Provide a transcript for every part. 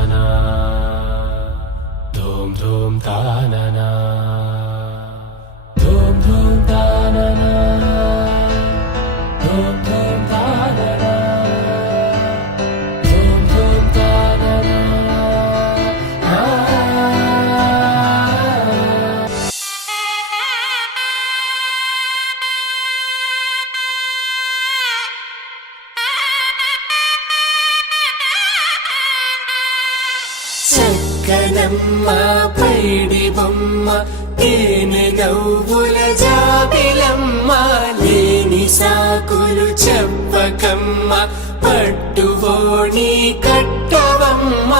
తాననా ధూమ్ ధూమ్ తాననా ధూమ్ ధూమ్ తాననా ధూమ్ ధూమ్ తాననా ధూమ్ ధూమ్ తాననా. చక్కనమ్మ పైడి బొమ్మ తేనె నవ్వుల జాబిలమ్మ లేని సాకులు చెప్పకమ్మ పట్టువోణి కట్టవమ్మ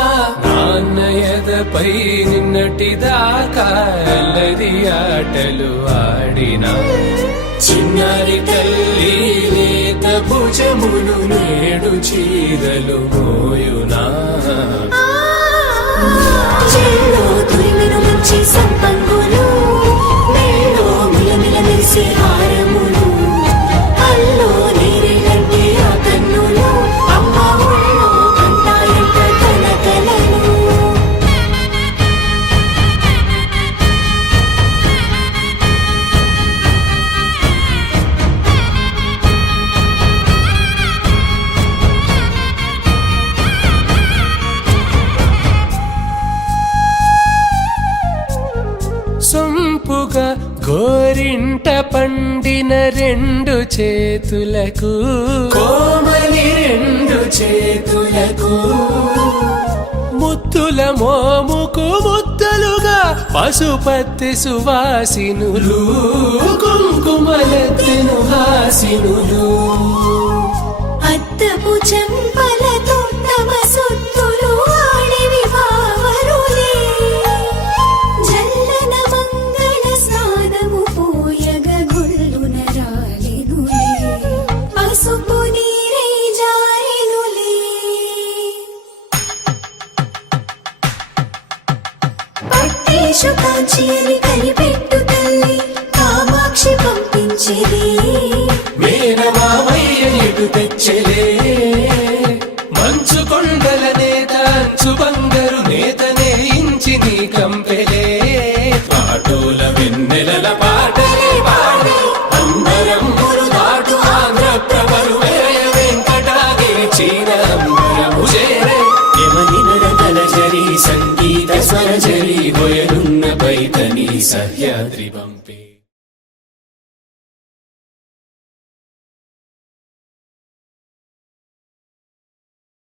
నాన్నయదపై నిన్నటిదాకా అల్లరి ఆటలు ఆడినా చిన్నారి తల్లి లేత భుజములు నేడు చీరలు మోయునా చెల్లో తురిమిన మంచి సంపంగులు మేలో మిలమిల మెరిసే హారములు అల్లో నీరేలంటే ఆ కన్నులు అమ్మ ఒళ్ళో కంటాయంట కలకలను. సొంపుగా గోరింట పండిన రెండు చేతులకు కోమలి రెండు చేతులకు ముద్దుల మోముకు ముద్దలుగా పశుపతి సువాసినులు కుంకుమలెత్తెను హాసినులు అద్దపు చెంపలతో తమ సొత్తులు ఆడివి భావరులే జల్లన మంగళ స్నానము పోయగ గొల్లున రాలినులే పసుపు నీరై జారినులే. పట్టేషు కాంచి అని కనిపెట్టు తల్లి కామాక్షి పంపించేది మేనమామయ్య ఎటు తెచ్చలే మంచు కొండల నేత అంచు బంగారు నేతనే ఇంచి నీ కంపెలే పాటోల వెన్నెలల పాటలే పాడే అంబరములు దాటు ఆంధ్ర ప్రభలు వేయ వెంకటాగిరి చీన అంబరము చేరే యమని నరకల జరి సంగీత స్వర జరి బొయలున్న పైతని సహ్యాద్రి